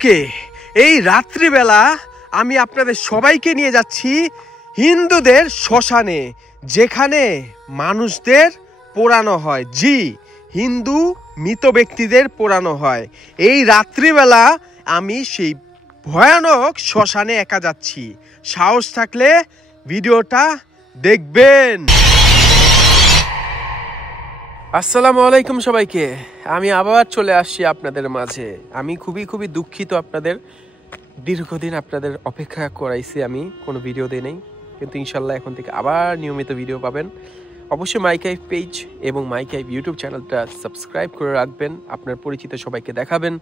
আজকে এই রাত্রিবেলা আমি আপনাদের সবাইকে নিয়ে যাচ্ছি হিন্দুদের শ্মশানে, যেখানে মানুষদের পোড়ানো হয়। জি, হিন্দু মৃত ব্যক্তিদের পোড়ানো হয়। এই রাত্রিবেলা আমি সেই ভয়ানক শ্মশানে একা যাচ্ছি। সাহস থাকলে ভিডিওটা দেখবেন। আসসালামু আলাইকুম সবাইকে, আমি আবার চলে আসছি আপনাদের মাঝে। আমি খুবই দুঃখিত, আপনাদের দীর্ঘদিন আপনাদের অপেক্ষা করাইছি, আমি কোনো ভিডিও দিই নাই, কিন্তু ইনশাল্লাহ এখন থেকে আবার নিয়মিত ভিডিও পাবেন। অবশ্যই মাইকাইভ পেজ এবং মাইকাইভ ইউটিউব চ্যানেলটা সাবস্ক্রাইব করে রাখবেন, আপনার পরিচিত সবাইকে দেখাবেন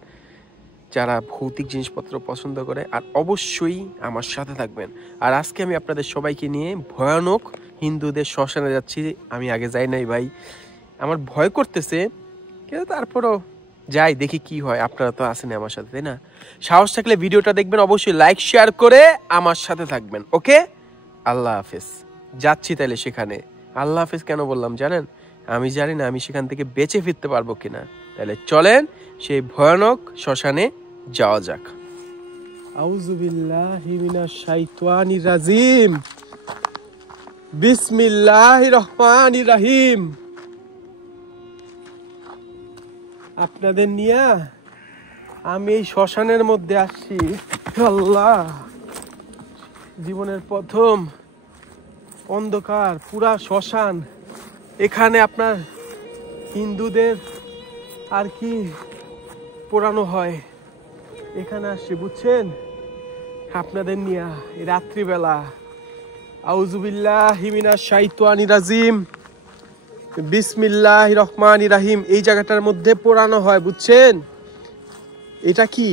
যারা ভৌতিক জিনিসপত্র পছন্দ করে, আর অবশ্যই আমার সাথে থাকবেন। আর আজকে আমি আপনাদের সবাইকে নিয়ে ভয়ানক হিন্দুদের শ্মশানে যাচ্ছি। আমি আগে যাই নাই ভাই, আমার ভয় করতেছে, কিন্তু তারপরও যাই, দেখি কি হয়। আপনারা তো আছেন আমার সাথে, তাই না? সাহস থাকলে ভিডিওটা দেখবেন, অবশ্যই লাইক শেয়ার করে আমার সাথে থাকবেন। ওকে, আল্লাহ হাফেজ। যাচ্ছি তাহলে সেখানে। আল্লাহ হাফেজ কেন বললাম জানেন? আমি জানি না আমি সেখান থেকে বেঁচে ফিরতে পারবো কিনা। তাহলে চলেন সেই ভয়ানক শ্মশানে যাওয়া যাক। আউযু বিল্লাহি মিনাশ শাইতানির রাজিম, বিসমিল্লাহির রহমানির রহিম। আপনাদের নিয়ে আমি এই শ্মশানের মধ্যে আসছি। আল্লাহ, জীবনের প্রথম অন্ধকার পুরা শ্মশান। এখানে আপনার হিন্দুদের আর কি পোড়ানো হয়, এখানে আসছি বুঝছেন, আপনাদের নিয়ে এই রাত্রিবেলা। আউযু বিল্লাহি মিনাশ শাইতানির রাজিম, বিসমিল্লাহির রহমানির রহিম। এই জায়গাটার মধ্যে পোড়ানো হয় বুঝছেন। এটা কি,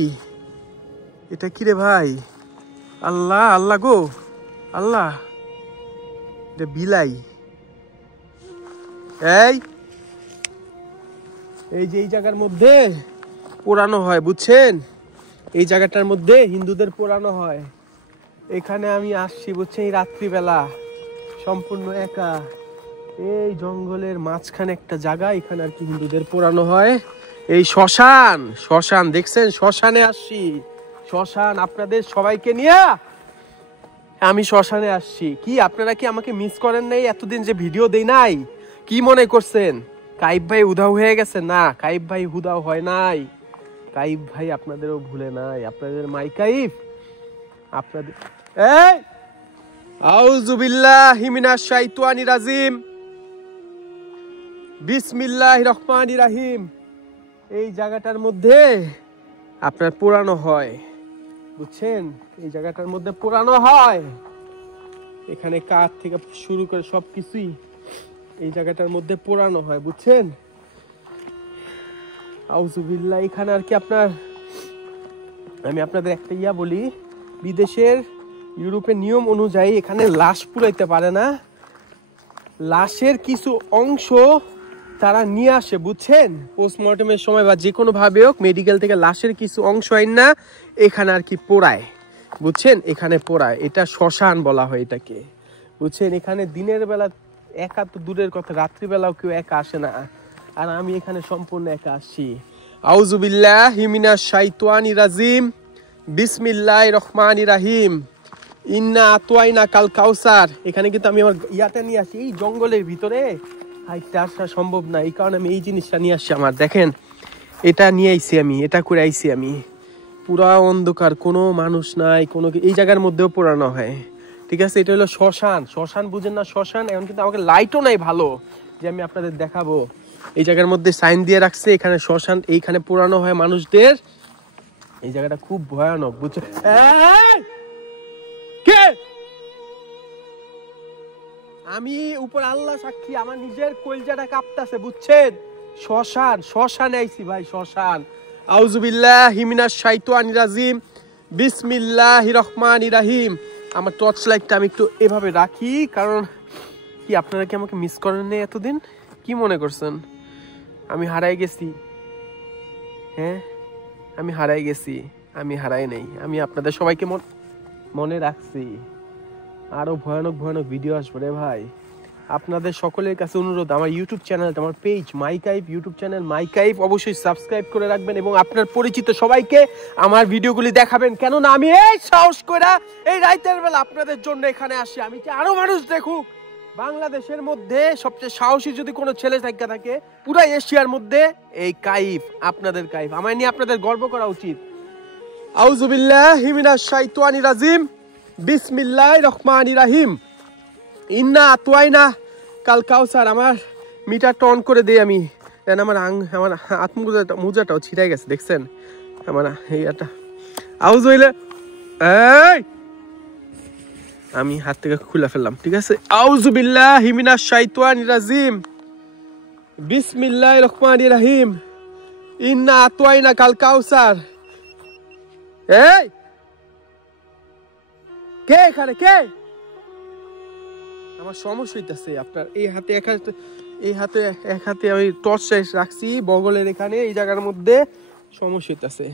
এটা কি রে ভাই? আল্লাহ আল্লাহ গো আল্লাহ, এটা বিলাই। এই যে এই জায়গার মধ্যে পোড়ানো হয় বুঝছেন, এই জায়গাটার মধ্যে হিন্দুদের পোড়ানো হয়। এখানে আমি আসছি বুঝছেন এই রাত্রিবেলা, সম্পূর্ণ একা। এই জঙ্গলের মাঝখানে একটা জায়গা, এখানে আর কি হিন্দুদের পোড়ানো হয়। এই শ্মশান, শ্মশান দেখছেন, শ্মশানে আসছি। শ্মশান, আপনাদের সবাইকে নিয়ে আমি শ্মশানে আসছি। কি আপনারা কি আমাকে মিস করেন নাই? এতদিন যে ভিডিও দেই নাই, কি মনে করছেন কাইব ভাই উধাও হয়ে গেছে? না, কাইব ভাই উধাও হয় নাই। কাইব ভাই আপনাদেরও ভুলে নাই, আপনাদের মাইকাইভ আপনাদের। এই আউযু বিল্লাহি মিনাশ শাইতানির রাজিম, বিসমিল্লাহির রহমানির রহিম। এই জায়গাটার মধ্যে আপনার পোড়ানো হয় বুঝছেন, এই জায়গাটার মধ্যে পোড়ানো হয়। এখানে কাঠ থেকে শুরু করে সবকিছুই এই জায়গাটার মধ্যে পোড়ানো হয় বুঝছেন। আউযু বিল্লাহ। এখানে আর কি আপনার, আমি আপনাদের একটা বলি, বিদেশের ইউরোপের নিয়ম অনুযায়ী এখানে লাশ পুড়াইতে পারে না। লাশের কিছু অংশ তারা নিয়ে আসে বুঝছেন, পোস্টমর্টমের সময় বা যে কোনো ভাবে হোক, মেডিকেল থেকে লাশের কিছু অংশ আইন না এখানে আর কি পোড়ায় বুঝছেন, এখানে পোড়ায়। এটা শ্মশান বলা হয় এটাকে বুঝছেন। এখানে দিনের বেলা একা তো দূরের কথা, রাত্রিবেলাও কেউ একা আসে না, আর আমি এখানে সম্পূর্ণ একা আসছি। আউযু বিল্লাহি মিনাশ শাইতানির রাজিম, বিসমিল্লাহির রহমানির রহিম। ইন্না আতওয়াইনা কাল কাউসার। এখানে কিন্তু আমি আমার ইয়াটা নিয়ে আসি, এই জঙ্গলের ভিতরে হাইটটা আসা সম্ভব না, এই কারণে আমি এই জিনিসটা নিয়ে আসছি। আমার দেখেন, এটা নিয়ে আইছি আমি, এটা করে আইছি আমি। পুরা অন্ধকার, কোনো মানুষ নাই, কোনো এই জায়গার মধ্যেও পোড়ানো হয়, ঠিক আছে। এটা হলো শ্মশান। শ্মশান বুঝেন না? শ্মশান। এখন কিন্তু আমাকে লাইটও নাই ভালো যে আমি আপনাদের দেখাবো। এই জায়গার মধ্যে সাইন দিয়ে রাখছে, এখানে শ্মশান, এইখানে পোড়ানো হয় মানুষদের। এই জায়গাটা খুব ভয়ানক বুঝছেন। কে? আমি উপর আল্লাহ সাক্ষী, আমার নিজের কলজাটা কাঁপতাছে বুঝছেন। শ্মশান, শ্মশানে আইছি ভাই, শ্মশান। আউযু বিল্লাহি মিনাশ শাইতানির রাজিম, বিসমিল্লাহির রহমানির রহিম। আমার টর্চ লাইটটা আমি একটু এভাবে রাখি, কারণ কি আপনারা কি আমাকে মিস করেন না এতদিন? কি মনে করছেন আমি হারাই গেছি? হ্যাঁ, আমি হারাই গেছি? আমি হারাই নাই, আমি আপনাদের সবাইকে মনে রাখছি। আরো ভয়ানক ভয়ানক ভিডিও আসবে রে ভাই, আপনাদের সকলের কাছে অনুরোধ, আমার ইউটিউব চ্যানেল, আমার page my Kaif, YouTube channel my Kaif অবশ্যই সাবস্ক্রাইব করে রাখবেন এবং আপনার পরিচিত সবাইকে আমার ভিডিওগুলি দেখাবেন। কেননা আমি এই সাহস করে এই রাতের বেলা আপনাদের জন্য এখানে আসি, আমি চাই আরো মানুষ দেখুক। বাংলাদেশের মধ্যে সবচেয়ে সাহসী যদি কোনো ছেলে থাকে পুরো এশিয়ার মধ্যে এই কাইফ, আপনাদের কাইফ। আমায় নিয়ে আপনাদের গর্ব করা উচিত। আউযু বিল্লাহি মিনাশ শাইতানির রাজিম, বিসমিল্লাহির রহমানির রহিম। ইন্না আতওয়াইনা কাল কাউসার। আমার মিটারটা অন করে দেই আমি, দেন আমার হাত মোজাটাও ছিঁড়ে গেছে, দেখছেন আমার এইটা। আউযু বিল্লাহি, এই আমি হাত থেকে খুলে ফেললাম, ঠিক আছে। আউযু বিল্লাহি মিনাশ শাইতানির রাজিম, বিসমিল্লাহির রহমানির রহিম। ইন্না আতওয়াইনা কাল কাউসার। এই কে এখানে, কে? আমার সমস্যা হইতেছে আপনার এই হাতে এক হাতে আমি টর্চ রাখছি বগলের এখানে, এই জায়গার মধ্যে সমস্যা হইতেছে।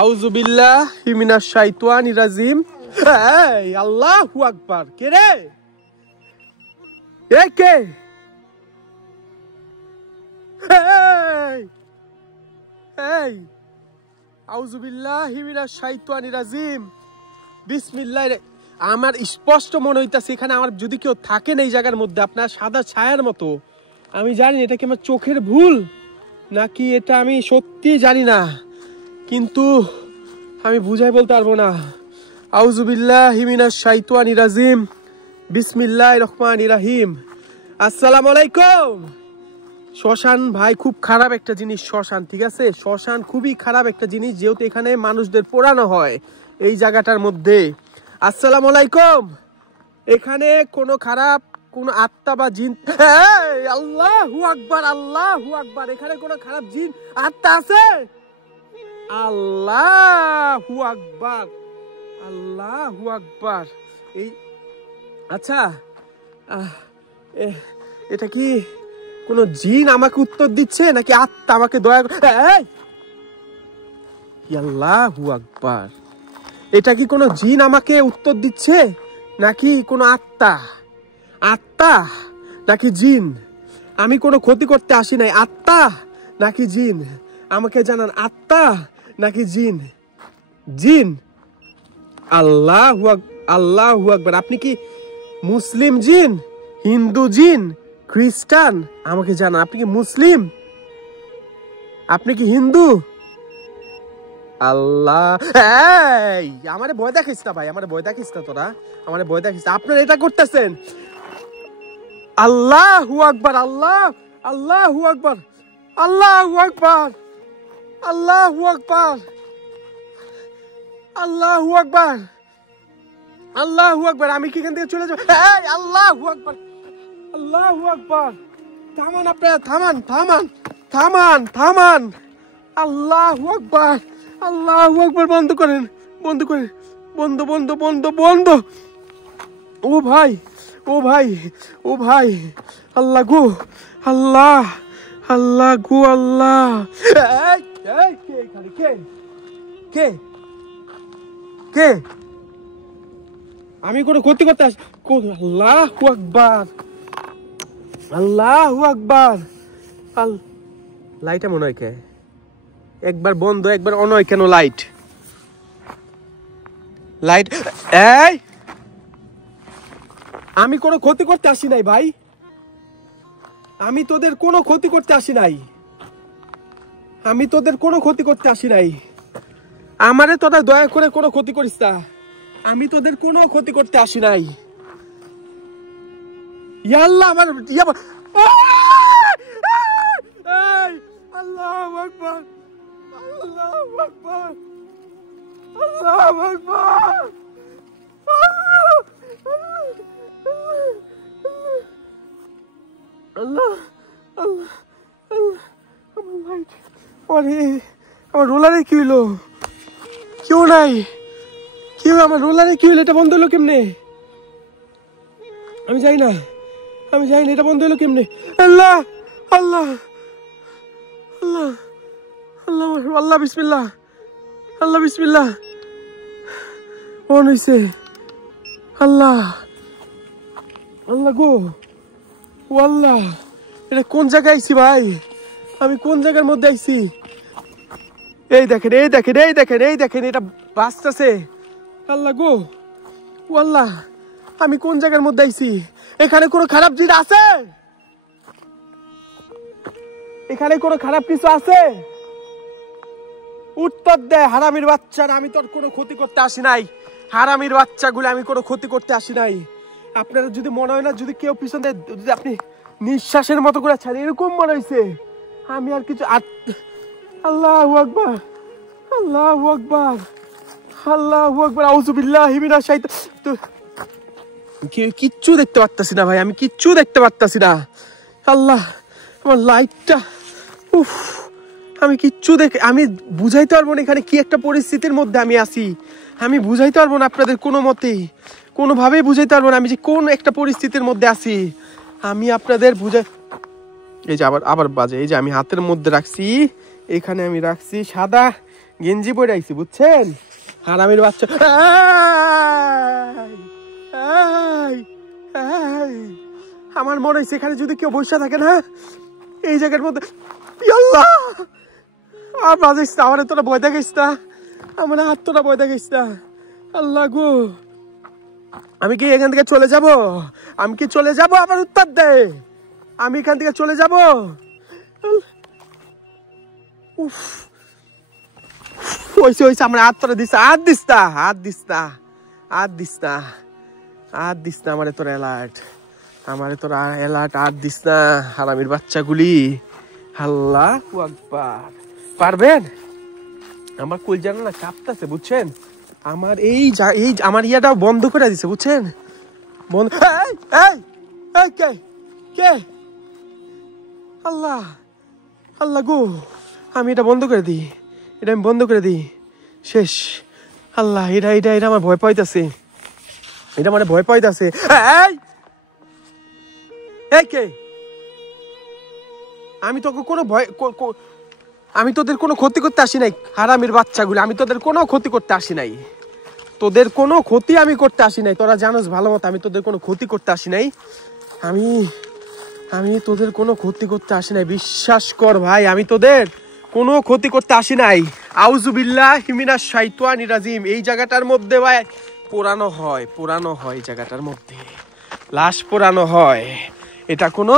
আউযু বিল্লাহি মিনাশ শাইতানির রাজিম। এই আল্লাহু আকবার। কে রে? এ কে? এই আউযু বিল্লাহি মিনাশ শাইতানির রাজিম, বিসমিল্লাহ। আমার স্পষ্ট মনে হইতাছে এখানে আমার যদি কেউ থাকেন এই জায়গার মধ্যে, আপনার সাদা ছায়ার মতো। আমি জানি এটা কি আমার চোখের ভুল নাকি এটা আমি সত্যি জানি না, কিন্তু আমি বুঝাই বলতে পারবো না। আউযু বিল্লাহি মিনাশ শাইতানির রাজিম, বিসমিল্লাহির রহমানির রহিম। আসসালামু আলাইকুম। শ্মশান ভাই খুব খারাপ একটা জিনিস, শ্মশান, ঠিক আছে। শ্মশান খুবই খারাপ একটা জিনিস, যেহেতু এখানে মানুষদের পোড়ানো হয় এই জায়গাটার মধ্যে। আসসালামু আলাইকুম। এখানে কোনো খারাপ কোন আত্মা বা জিন, আল্লাহু আকবার, আল্লাহু আকবার। এখানে কোনো খারাপ জিন আত্মা আছে? আল্লাহু আকবার, আল্লাহু আকবার। এই আচ্ছা, এটা কি কোন জিন আমাকে উত্তর দিচ্ছে নাকি আত্মা আমাকে দয়া করে? আল্লাহু আকবার। এটা কি কোনো জিন আমাকে উত্তর দিচ্ছে নাকি কোনো আত্মা? আত্মা নাকি জিন? আমি কোনো ক্ষতি করতে আসি নাই। আত্মা নাকি জিন আমাকে জানান, আত্মা নাকি জিন? জিন। আল্লাহু আকবার। আপনি কি মুসলিম জিন, হিন্দু জিন, খ্রিস্টান? আমাকে জানান, আপনি কি মুসলিম? আপনি কি হিন্দু? আল্লাহ, এই আমারে ভয় দেখিস না ভাই, আমারে ভয় দেখিস না, তোরা আমারে ভয় দেখিস না। আপনারা এটা করতেছেন। আল্লাহু আকবার, আল্লাহু আকবার, আল্লাহু আকবার, আল্লাহু আকবার, আল্লাহু আকবার, আল্লাহু আকবার। আমি কি এখান থেকে চলে যাব? এই আল্লাহু আকবার, আল্লাহু আকবার। থামান আপনারা, থামান থামান থামান থামান। আল্লাহু আকবার, আল্লাহু আকবার। বন্ধ করেন, বন্ধ করেন, বন্ধ বন্ধ বন্ধ বন্ধ। ও ভাই, ও ভাই, ও ভাই, আল্লাহ গো, আল্লাহ, আল্লাহ গো, আল্লাহ। কে এখানে? কে কে কে? আমি কোনো ক্ষতি করতে আসি? আল্লাহু আকবার, আল্লাহু আকবার। লাইটটা মনে হয় কে একবার বন্ধ একবার অন হয় কেন? Light light. এই আমি কোনো ক্ষতি করতে আসি নাই ভাই, আমি তোদের কোনো ক্ষতি করতে আসি নাই, আমি তোদের কোনো ক্ষতি করতে আসি নাই। আমারে তোরা দয়া করে কোনো ক্ষতি করিস না, আমি তোদের কোনো ক্ষতি করতে আসি নাই। ইয়া আল্লাহ, আমার আল্লাহু আকবার, আল্লাহু আকবার, আল্লাহু আকবার, আল্লাহ, আল্লাহ, আল্লাহ। আমার লাইট, আমার রোলারে কি হইলো? কেউ নাই, কেউ। আমার রোলারে কি হইলো? এটা বন্ধ হলো কেমনে? আমি যাই না, আমি যাই না। এটা বন্ধ হলো কেমনে? আল্লাহ, আল্লাহ, আল্লাহ, আল্লাহ, আল্লাহ, বিসমিল্লাহ, আল্লাহ, বিসমিল্লাহ। অন হইছে। আল্লাহ, আল্লাহ গো, ও আল্লাহ, এটা কোন জায়গায় আইছি ভাই? আমি কোন জায়গার মধ্যে আইছি? এই দেখেন, এই দেখেন, এই দেখেন, এই দেখেন, এটা বাঁচতেছে। আল্লাহ গো, ও আল্লাহ, আমি কোন জায়গার মধ্যে আইছি? এখানে কোনো খারাপ জিনিস আছে? এখানে কোনো খারাপ কিছু আছে? উত্তর দে হারামির বাচ্চারা, আমি তোর কোনো ক্ষতি করতে আসি নাই। হারামির বাচ্চাগুলো, আমি কোনো ক্ষতি করতে আসি নাই। আপনারা যদি মনে হয় না, যদি কেউ পিছন দেয়, যদি আপনি নিঃশ্বাসের মতো করে ছাড়েন, এরকম মনে হয়েছে আমি আর কিছু। আল্লাহু আকবার, আল্লাহু আকবার, আল্লাহু আকবার, আউযু বিল্লাহি মিনাশ শাইতানির। কিচ্ছু দেখতে পারতাছি না ভাই, আমি কিচ্ছু দেখতে পারতাছি না। আল্লাহ, আমার লাইটটা, উফ, আমি কিচ্ছু আমি বুঝাইতে পারবো না এখানে কি একটা পরিস্থিতির মধ্যে আমি আছি। আমি বুঝাইতে পারবো না আপনাদের কোনো মতেই, কোনোভাবেই বুঝাইতে পারবো না আমি যে কোন একটা পরিস্থিতির মধ্যে আছি। আমি আপনাদের বুঝাই, এই যে আবার বাজে, এই যে আমি হাতের মধ্যে রাখছি, এখানে আমি রাখছি সাদা গেঞ্জি পরে আইছি, বুঝছেন? হারামির বাচ্চা, আমার মনে হয়েছে এখানে যদি কেউ বসে থাকে না এই জায়গার মধ্যে, আল্লাহ, আর বাজিস না, আমার তোরা ভয় দেখিস না, আমার হাত তোরা ভয় দেখিস না। আল্লাহ গো, আমি কি এখান থেকে চলে যাব? আমি কি চলে যাব? আবার উত্তর দে, আমি এখান থেকে চলে যাব? উফ, হইছে হইছে, আমার হাত তোরা দিস, হাত দিস না, হাত দিস না, হাত দিস না, হাত দিস না, আমারে তোরা অ্যালার্ট, আমারে তোরা অ্যালার্ট, হাত দিস না, হারামির বাচ্চাগুলি। আল্লাহু আকবার। পারবেন? আমার কলজাটা না কাঁপতেছে, বুঝছেন? আমার এই আমার ইয়াটাও বন্ধ করে দিছে, বুঝছেন? বন্ধ। কে কে? আল্লাহ, আল্লাহ গো, আমি এটা বন্ধ করে দিই, এটা আমি বন্ধ করে দিই, শেষ। আল্লাহ, এটা এটা এটা আমার ভয় পাইতেছে, এটা মানে ভয় পাইতেছে। কে? আমি তোকে কোনো ভয়, আমি তোদের কোনো ক্ষতি করতে আসি নাই, হারামির বাচ্চাগুলো, আমি তোদের কোনো ক্ষতি করতে আসি নাই, তোদের কোনো ক্ষতি আমি করতে আসি নাই, তোরা জানোস ভালো মতো আমি তোদের কোনো ক্ষতি করতে আসি নাই, আমি আমি তোদের কোনো ক্ষতি করতে আসি নাই, বিশ্বাস কর ভাই, আমি তোদের কোনো ক্ষতি করতে আসি নাই। আউযু বিল্লাহি মিনাশ শাইতানির রাজিম। এই জায়গাটার মধ্যে ভাই পোড়ানো হয়, পোড়ানো হয়, জায়গাটার মধ্যে লাশ পোড়ানো হয়। এটা কোনো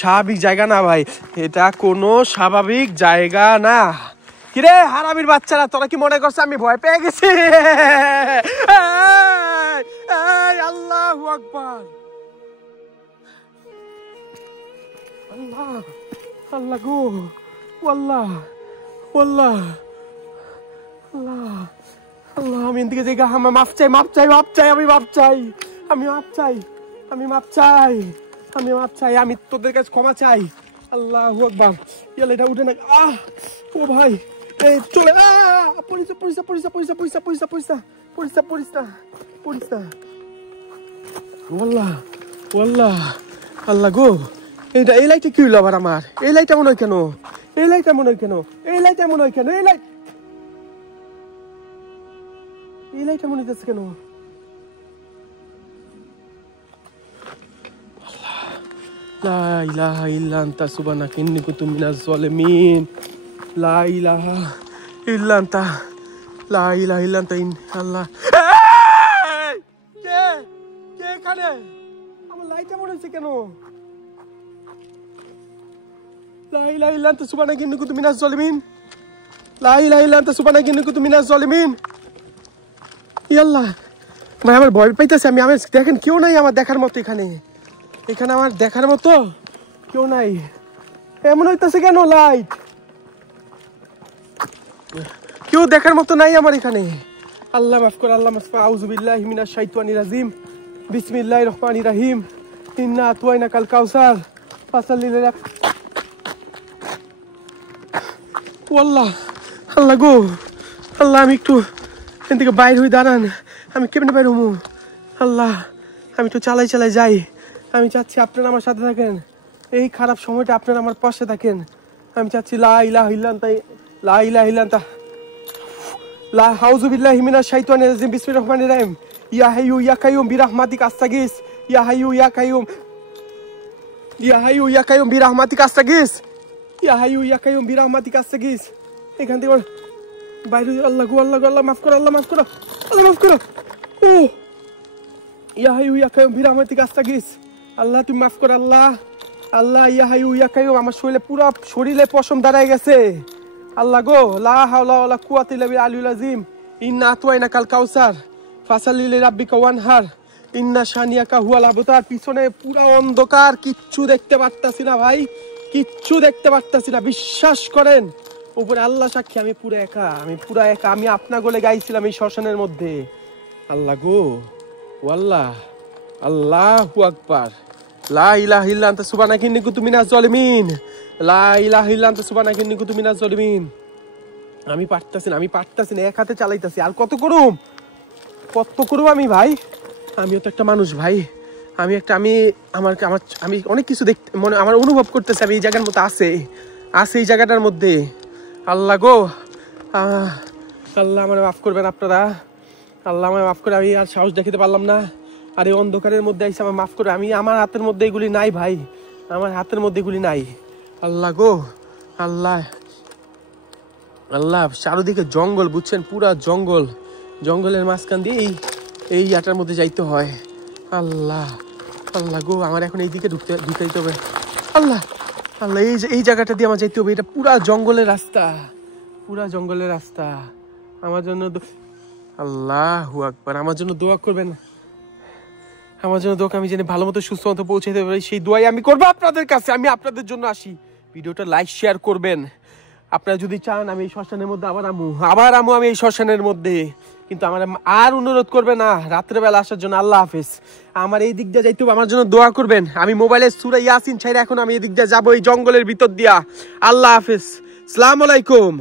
স্বাভাবিক জায়গা না ভাই, এটা কোনো স্বাভাবিক জায়গা না। কিরে হারামির বাচ্চারা, তোরা কি মনে করছে আমি ভয় পেয়ে গেছি? আল্লাহু আকবার, আল্লাহ, আল্লাহ গো, আল্লাহ, আল্লাহ, আল্লাহ, আল্লাহ, আমি এদিকে জায়গা, আমার মাপ চাই, মাপ চাই, মাপ চাই, আমি মাপ চাই, আমি মাপ চাই, আমি মাপ চাই, আমি মাপ চাই, আমি তোদের কাছে ক্ষমা চাই। আল্লাহু আকবার। ইয়ালে এটা উঠে না, ও ভাই, এই চলে, পরিষ্কার পরিষ্কার পরিষ্কার পরিষ্কার পরিষ্কার পরিষ্কার পরিষ্কার পরিষ্কার পরিষ্কার পরিষ্কার, আল্লাহ, আল্লাহ, আল্লাহ গো, এইটা, এই লাইটটা কি হইলো আবার আমার? এই লাইটটা মনে হয় কেন? এই লাইটটা মনে হয় কেন? এই লাইটটা মনে হয় কেন? এই লাইটটা মনে হইতেছে কেন? লা ইলাহা ইল্লা আনতা সুবহানাকা ইন্নী কুনতু মিনাজ জালিমিন। লা ইলাহা ইল্লা আনতা, লা ইলাহা ইল্লা আনতা, আল্লাহ। কে কে এখানে? আমার লাইটটা মনে হচ্ছে কেন? লা ইলাহা ইল্লা আনতা সুবহানাকা ইন্নী কুনতু মিনাজ জালিমিন। লা ইলাহা ইল্লা আনতা সুবহানাকা ইন্নী কুনতু মিনাজ জালিমিন। আল্লাহ ভাই, আমার ভয় পাইতেছে, আমি দেখেন কেউ নাই আমার দেখার মতো এখানে, এখানে আমার দেখার মতো কেউ নাই, এমন হইতেছে কেন? লাইট, কেউ দেখার মতো নাই আমার এখানে। আল্লাহ মাফ কর, আল্লাহ মাফ কর। আউযু বিল্লাহি মিনাশ শাইতানির রাজিম। বিসমিল্লাহির রহমানির রহিম। ইন্না আতওয়াইনাকাল কাউসার ফাসাল্লি লিরাক। আল্লাহ, আল্লাহ গো, আল্লাহ, আমি একটু এখান থেকে বাইর হয়ে দাঁড়ান, আমি কেমনে বাইর হবো? আল্লাহ, আমি একটু চালাই চালাই যাই, আমি চাচ্ছি আপনারা আমার সাথে থাকেন, এই খারাপ সময়টা আপনারা আমার পাশে থাকেন। আমি চাচ্ছি লা ইলাহা ইল্লা আনতা, লা ইলাহা ইল্লা আনতা, আউযু বিল্লাহি মিনাশ শাইতানির রাজিম। বিসমিল্লাহির রহমানির রহিম। ইয়া হাইয়ু ইয়া কাইয়ুম বিরহমাতিকা আস্তাগীস। ইয়া হাইয়ু ইয়া কাইয়ুম, ইয়া হাইয়ু ইয়া কাইয়ুম বিরহমাতিকা আস্তাগিস, ইয়া হাইয়ু ইয়া কাইয়ুম বিরহমাতিকা আস্তাগিস। এখান থেকে বাইরে, আল্লাহ গো আল্লাহ গো, আল্লাহ মাফ করো, আল্লাহ মাফ করো, আল্লাহ মাফ করো। ও ইয়া হাইয়ু ইয়া কাইয়ুম বিরহমাতিকা আস্তাগিস। আল্লাহ তুমি মাফ করো আল্লাহ, আল্লাহ ইয়া হাইয়ু ইয়া কাইয়ুম। আমার শরীরে পুরো শরীরে পশম দাঁড়ায় গেছে আল্লাহ গো। লা হাওলা ওয়ালা কুওয়াতা ইল্লা বিল আলিয়্যিল আযীম। ইন্না আতওয়াইনাকাল কাউসার ফাসাল্লি লিরাব্বিকা ওয়ানহার ইন্না শানিয়াকা হুয়াল আবতার। পিছনে পুরো অন্ধকার, কিচ্ছু দেখতে পারতাছি না ভাই, কিচ্ছু দেখতে পারতাছি না, বিশ্বাস করেন। উপরে আল্লাহ সাক্ষী, আমি পুরো একা, আমি পুরো একা। আমি আপনা গলে গাইছিলাম এই শ্মশানের মধ্যে। আল্লাহ গো ও আল্লাহ, আল্লাহু আকবার। লা ইলাহা ইল্লা আনতা সুবহানাকা ইন্নী কুনতু মিনাজ জালিমিন, লা ইলাহা ইল্লা আনতা সুবহানাকা ইন্নী কুনতু মিনাজ জালিমিন। আমি পারতাছি না, আমি পারতাছি না, এক হাতে চালাইতাছি। আর কত করুম, কত করুম আমি ভাই। আমিও তো একটা মানুষ ভাই, আমি একটা, আমি আমার আমার আমি অনেক কিছু দেখতে মনে, আমার অনুভব করতেছি আমি এই জায়গার মধ্যে আছে এই জায়গাটার মধ্যে। আল্লাহ গো আল্লাহ আমার মাফ করবেন আপনারা, আল্লাহ আমায় মাফ করে। আমি আর সাহস দেখাতে পারলাম না, আর এই অন্ধকারের মধ্যে আইসা আমার মাফ করে। আমি, আমার হাতের মধ্যে এগুলি নাই ভাই, আমার হাতের মধ্যে এগুলি নাই। আল্লাহ গো আল্লাহ, আল্লাহ চারদিকে জঙ্গল, বুঝছেন, পুরা জঙ্গল, জঙ্গলের মাঝখান দিয়ে এই ইয়াটার মধ্যে যাইতে হয়। আল্লাহ আল্লাহ গো, আমার এখন এইদিকে ঢুকতে হবে। আল্লাহ আল্লাহ, এই জায়গাটা দিয়ে আমার যাইতে হবে। এটা পুরা জঙ্গলের রাস্তা, পুরা জঙ্গলের রাস্তা। আমার জন্য আল্লাহু আকবার, আমার জন্য দোয়া করবেন, আমার জন্য দোয়া, আমি যেন ভালো মতো সুস্থ মতো পৌঁছাতে পারি, সেই দোয়াই আমি করবো আপনাদের কাছে। আমি আপনাদের জন্য আসি। ভিডিওটা লাইক শেয়ার করবেন। আপনারা যদি চান আমি এই শ্মশানের মধ্যে আবার আমু আমি এই শ্মশানের মধ্যে, কিন্তু আমার আর অনুরোধ করবে না রাত্রেবেলা আসার জন্য। আল্লাহ হাফেজ। আমার এই দিক দিয়ে যাইতে হবে, আমার জন্য দোয়া করবেন। আমি মোবাইলে সূরা ইয়াসিন ছাইরা এখন আমি এই দিক দিয়ে যাবো, এই জঙ্গলের ভিতর দিয়া। আল্লাহ হাফেজ, আসসালামু আলাইকুম।